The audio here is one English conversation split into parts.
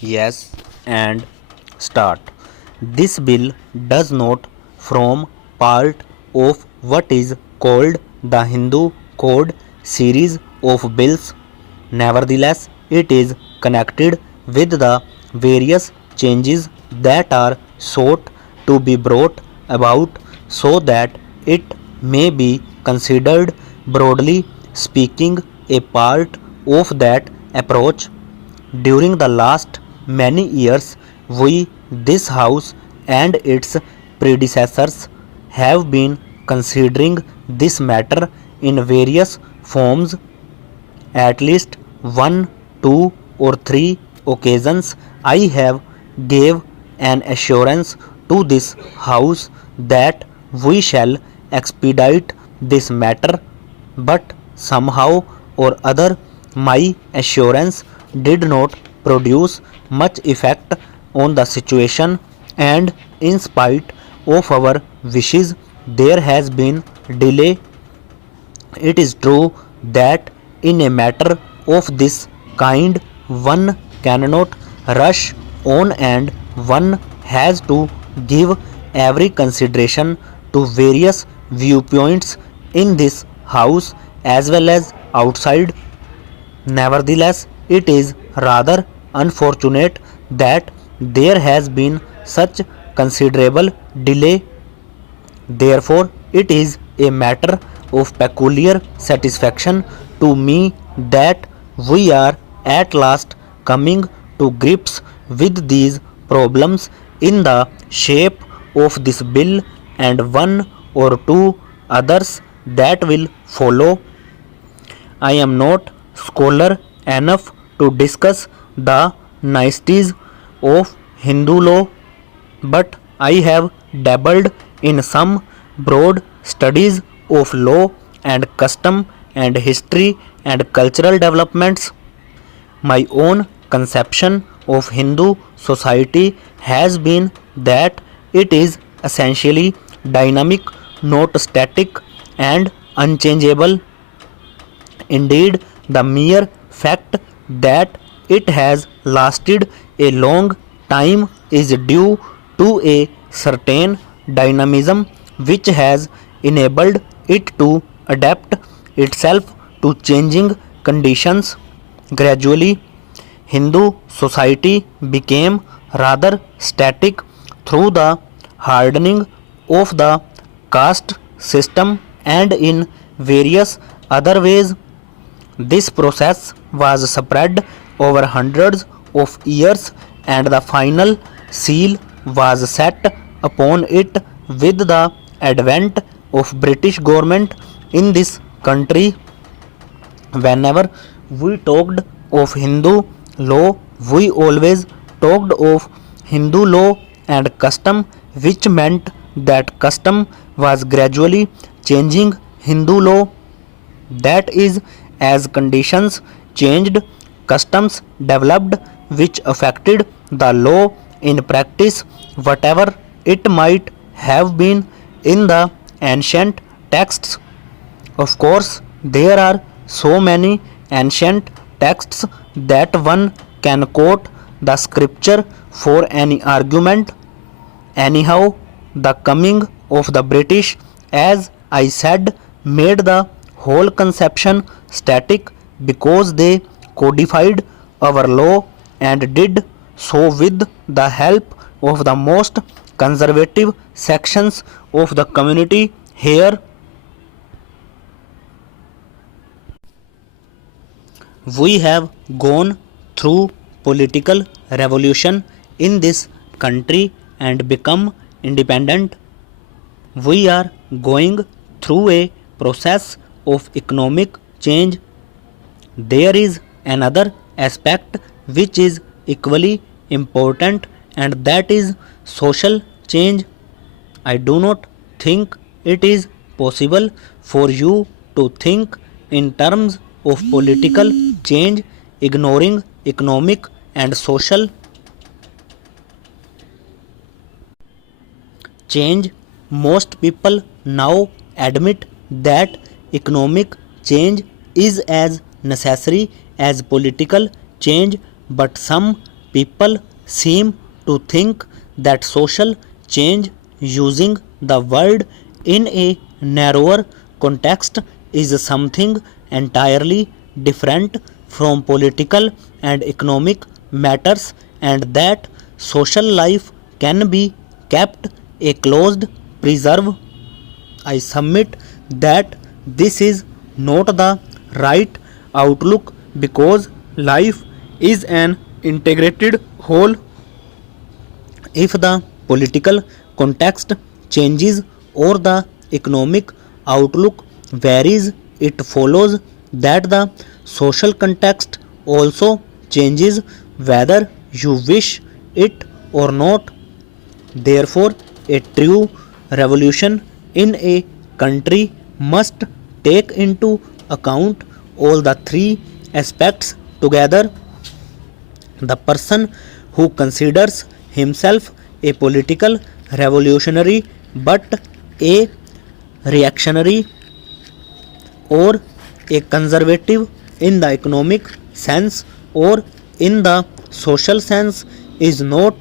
Yes, and start. This bill does not form part of what is called the Hindu Code series of bills. Nevertheless, it is connected with the various changes that are sought to be brought about so that it may be considered, broadly speaking, a part of that approach. During the last many years, we, this House, and its predecessors have been considering this matter in various forms. At least one, two, or three occasions I have gave an assurance to this House that we shall expedite this matter, but somehow or other my assurance did not produce much effect on the situation, and in spite of our wishes there has been delay. It is true that in a matter of this kind one cannot rush on, and one has to give every consideration to various viewpoints in this House as well as outside. Nevertheless, it is rather unfortunate that there has been such considerable delay. Therefore, it is a matter of peculiar satisfaction to me that we are at last coming to grips with these problems in the shape of this bill and one or two others that will follow. I am not scholar enough to discuss the niceties of Hindu law, but I have dabbled in some broad studies of law and custom and history and cultural developments. My own conception of Hindu society has been that it is essentially dynamic, not static, and unchangeable. Indeed, the mere fact that it has lasted a long time is due to a certain dynamism which has enabled it to adapt itself to changing conditions. Gradually, Hindu society became rather static through the hardening of the caste system and in various other ways. This process was spread over hundreds of years, and the final seal was set upon it with the advent of British government in this country. Whenever we talked of Hindu law, we always talked of Hindu law and custom, which meant that custom was gradually changing Hindu law. That is, as conditions changed, customs developed which affected the law in practice, whatever it might have been in the ancient texts. Of course, there are so many ancient texts that one can quote the scripture for any argument. Anyhow, the coming of the British, as I said, made the whole conception static because they codified our law and did so with the help of the most conservative sections of the community here. We have gone through political revolution in this country and become independent. We are going through a process of economic change. There is another aspect which is equally important, and that is social change. I do not think it is possible for you to think in terms of political change ignoring economic and social change. Most people now admit that economic change is as necessary as political change, but some people seem to think that social change using the word in a narrower context is something entirely different from political and economic matters, and that social life can be kept a closed preserve. I submit that this is not the right outlook because life is an integrated whole. If the political context changes or the economic outlook varies, it follows that the social context also changes whether you wish it or not. Therefore, a true revolution in a country must take into account all the three aspects together. The person who considers himself a political revolutionary but a reactionary or a conservative in the economic sense or in the social sense is not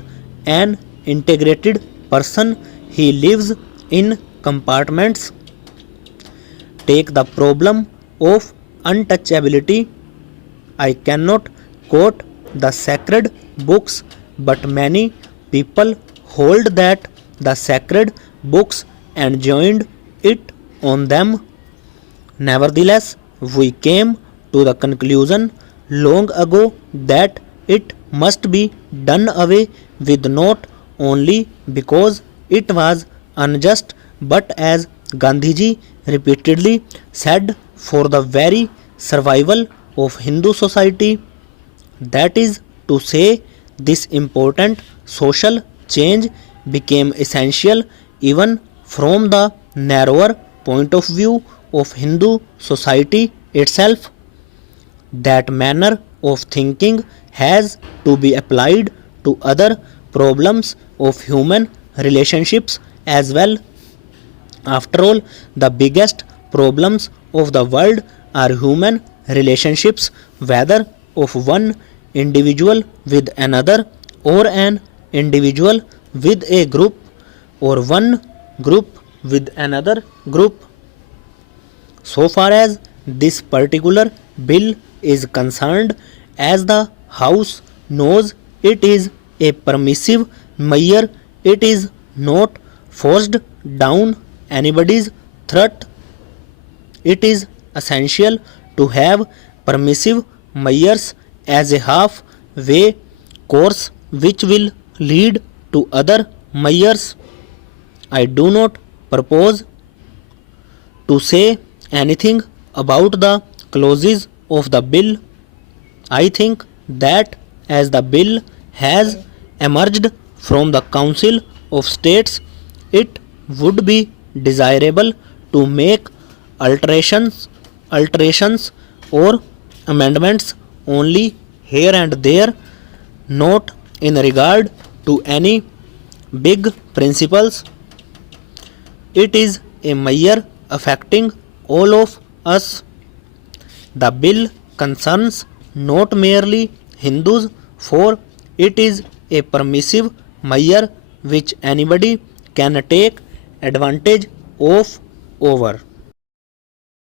an integrated person. He lives in compartments. Take the problem of untouchability. I cannot quote the sacred books, but many people hold that the sacred books enjoined it on them. Nevertheless, we came to the conclusion long ago that it must be done away with, not only because it was unjust, but as Gandhiji repeatedly said, for the very survival of Hindu society. That is to say, this important social change became essential even from the narrower point of view of Hindu society itself. That manner of thinking has to be applied to other problems of human relationships as well. After all, the biggest problems of the world are human relationships, whether of one individual with another, or an individual with a group, or one group with another group. So far as this particular bill is concerned, as the House knows, it is a permissive measure. It is not forced down anybody's throat. It is essential to have permissive measures as a half-way course which will lead to other measures. I do not propose to say anything about the clauses of the bill. I think that as the bill has emerged from the Council of States, it would be desirable to make alterations or amendments only here and there, not in regard to any big principles. It is a measure affecting all of us. The bill concerns not merely Hindus, for it is a permissive measure which anybody can take advantage of over.